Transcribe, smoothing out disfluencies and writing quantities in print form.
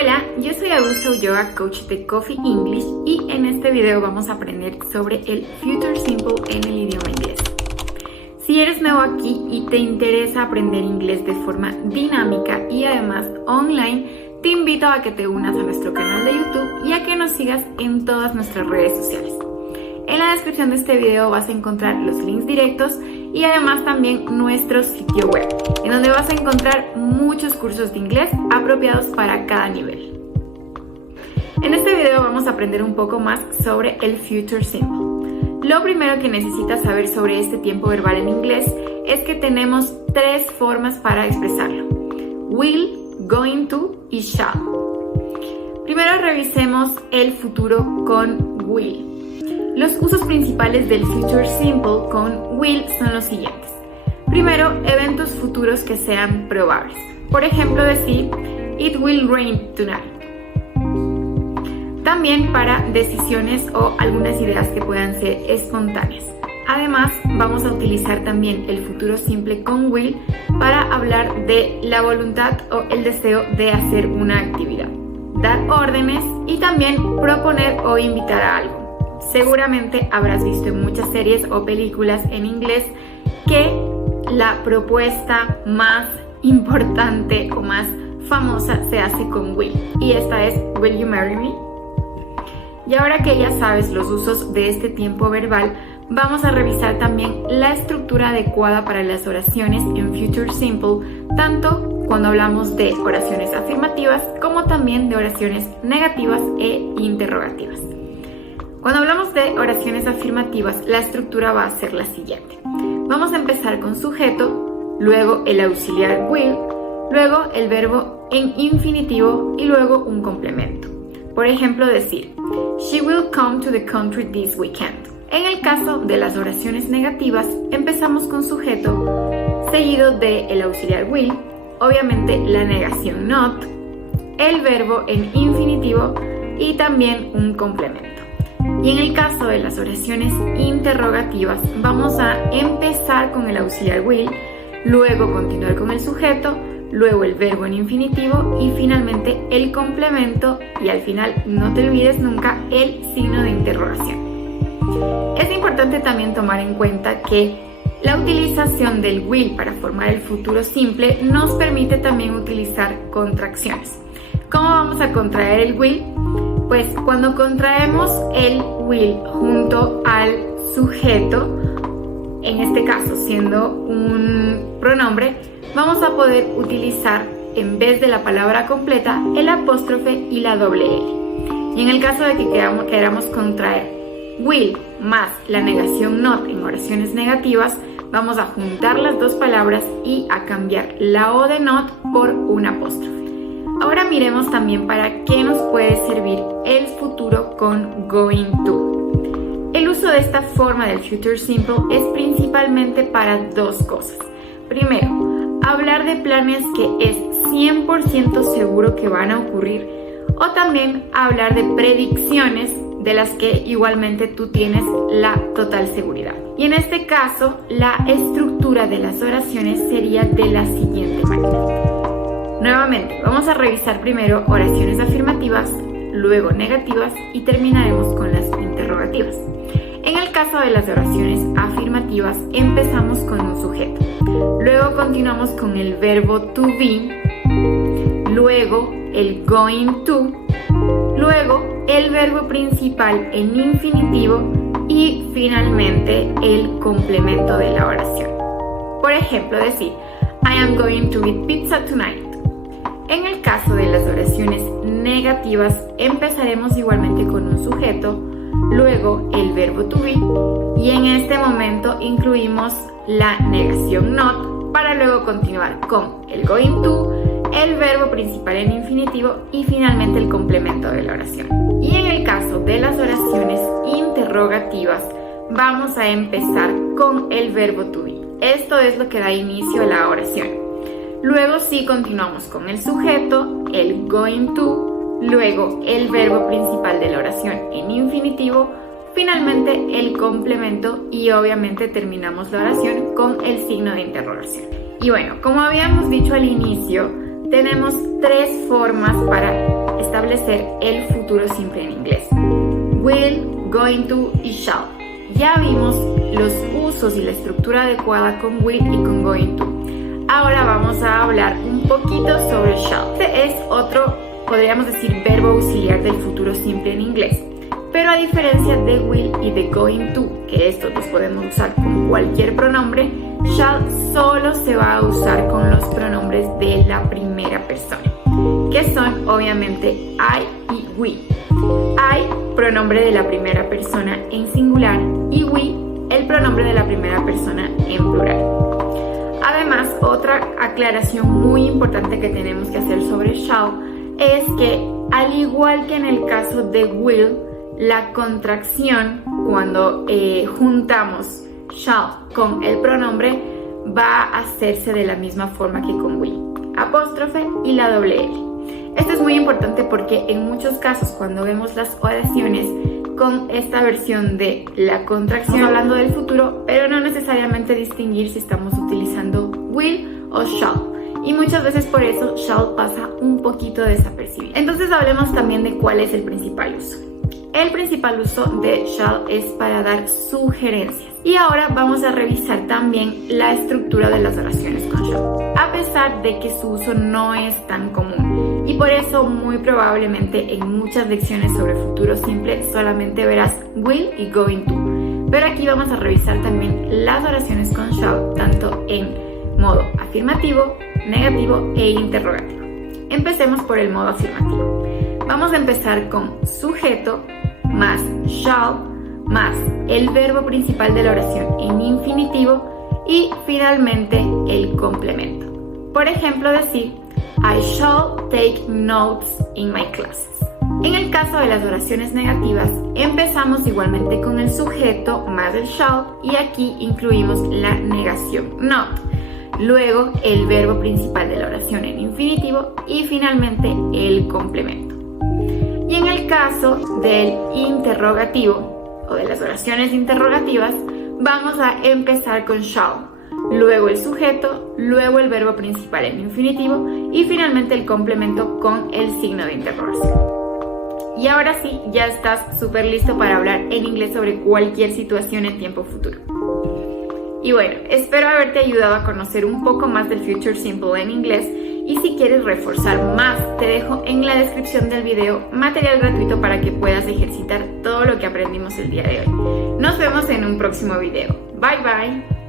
Hola, yo soy Augusta Ulloa, coach de Coffee English, y en este video vamos a aprender sobre el Future Simple en el idioma inglés. Si eres nuevo aquí y te interesa aprender inglés de forma dinámica y además online, te invito a que te unas a nuestro canal de YouTube y a que nos sigas en todas nuestras redes sociales. En la descripción de este video vas a encontrar los links directos y además también nuestro sitio web, en donde vas a encontrar muchos cursos de inglés apropiados para cada nivel. En este video vamos a aprender un poco más sobre el Future Simple. Lo primero que necesitas saber sobre este tiempo verbal en inglés es que tenemos tres formas para expresarlo: will, going to y shall. Primero revisemos el futuro con will. Los usos principales del Future Simple con will son los siguientes. Primero, eventos futuros que sean probables. Por ejemplo, decir It will rain tonight. También para decisiones o algunas ideas que puedan ser espontáneas. Además, vamos a utilizar también el futuro simple con will para hablar de la voluntad o el deseo de hacer una actividad, dar órdenes y también proponer o invitar a algo. Seguramente habrás visto en muchas series o películas en inglés que la propuesta más importante o más famosa se hace con will, y esta es Will you marry me? Y ahora que ya sabes los usos de este tiempo verbal, vamos a revisar también la estructura adecuada para las oraciones en Future Simple, tanto cuando hablamos de oraciones afirmativas como también de oraciones negativas e interrogativas. Cuando hablamos de oraciones afirmativas, la estructura va a ser la siguiente. Vamos a empezar con sujeto, luego el auxiliar will, luego el verbo en infinitivo y luego un complemento. Por ejemplo, decir She will come to the country this weekend. En el caso de las oraciones negativas, empezamos con sujeto, seguido del auxiliar will, obviamente la negación not, el verbo en infinitivo y también un complemento. Y en el caso de las oraciones interrogativas, vamos a empezar con el auxiliar will, luego continuar con el sujeto, luego el verbo en infinitivo y finalmente el complemento, y al final no te olvides nunca el signo de interrogación. Es importante también tomar en cuenta que la utilización del will para formar el futuro simple nos permite también utilizar contracciones. ¿Cómo vamos a contraer el will? Pues cuando contraemos el will junto al sujeto, en este caso siendo un pronombre, vamos a poder utilizar en vez de la palabra completa el apóstrofe y la doble L. Y en el caso de que queramos contraer will más la negación not en oraciones negativas, vamos a juntar las dos palabras y a cambiar la O de not por un apóstrofe. Ahora miremos también para qué nos puede servir el futuro con going to. El uso de esta forma del Future Simple es principalmente para dos cosas. Primero, hablar de planes que es 100% seguro que van a ocurrir, o también hablar de predicciones de las que igualmente tú tienes la total seguridad. Y en este caso, la estructura de las oraciones sería de la siguiente manera. Nuevamente, vamos a revisar primero oraciones afirmativas, luego negativas y terminaremos con las interrogativas. En el caso de las oraciones afirmativas, empezamos con un sujeto, luego continuamos con el verbo to be, luego el going to, luego el verbo principal en infinitivo y finalmente el complemento de la oración. Por ejemplo, decir I am going to eat pizza tonight. En el caso de las oraciones negativas, empezaremos igualmente con un sujeto, luego el verbo to be, y en este momento incluimos la negación not para luego continuar con el going to, el verbo principal en infinitivo y finalmente el complemento de la oración. Y en el caso de las oraciones interrogativas, vamos a empezar con el verbo to be. Esto es lo que da inicio a la oración. Luego sí continuamos con el sujeto, el going to, luego el verbo principal de la oración en infinitivo, finalmente el complemento y obviamente terminamos la oración con el signo de interrogación. Y bueno, como habíamos dicho al inicio, tenemos 3 formas para establecer el futuro simple en inglés: will, going to y shall. Ya vimos los usos y la estructura adecuada con will y con going to. Ahora vamos a hablar un poquito sobre shall. Este es otro, podríamos decir, verbo auxiliar del futuro simple en inglés. Pero a diferencia de will y de going to, que estos los podemos usar con cualquier pronombre, shall solo se va a usar con los pronombres de la primera persona, que son obviamente I y we. I, pronombre de la primera persona en singular, y we, el pronombre de la primera persona en plural. Además, otra aclaración muy importante que tenemos que hacer sobre shall es que, al igual que en el caso de will, la contracción, cuando juntamos shall con el pronombre, va a hacerse de la misma forma que con will: apóstrofe y la doble L. Esto es muy importante porque en muchos casos, cuando vemos las oraciones con esta versión de la contracción, estamos hablando del futuro, pero no necesariamente distinguir si estamos utilizando will o shall. Y muchas veces por eso shall pasa un poquito desapercibido. Entonces hablemos también de cuál es el principal uso. El principal uso de shall es para dar sugerencias. Y ahora vamos a revisar también la estructura de las oraciones con shall, a pesar de que su uso no es tan común. Y por eso muy probablemente en muchas lecciones sobre futuro simple solamente verás will y going to. Pero aquí vamos a revisar también las oraciones con shall, tanto en modo afirmativo, negativo e interrogativo. Empecemos por el modo afirmativo. Vamos a empezar con sujeto más shall más el verbo principal de la oración en infinitivo y finalmente el complemento. Por ejemplo, decir I shall take notes in my classes. En el caso de las oraciones negativas, empezamos igualmente con el sujeto más el shall y aquí incluimos la negación not. Luego el verbo principal de la oración en infinitivo y finalmente el complemento. Y en el caso del interrogativo o de las oraciones interrogativas, vamos a empezar con shall, luego el sujeto, luego el verbo principal en infinitivo y finalmente el complemento con el signo de interrogación. Y ahora sí, ya estás súper listo para hablar en inglés sobre cualquier situación en tiempo futuro. Y bueno, espero haberte ayudado a conocer un poco más del Future Simple en inglés. Y si quieres reforzar más, te dejo en la descripción del video material gratuito para que puedas ejercitar todo lo que aprendimos el día de hoy. Nos vemos en un próximo video. Bye bye.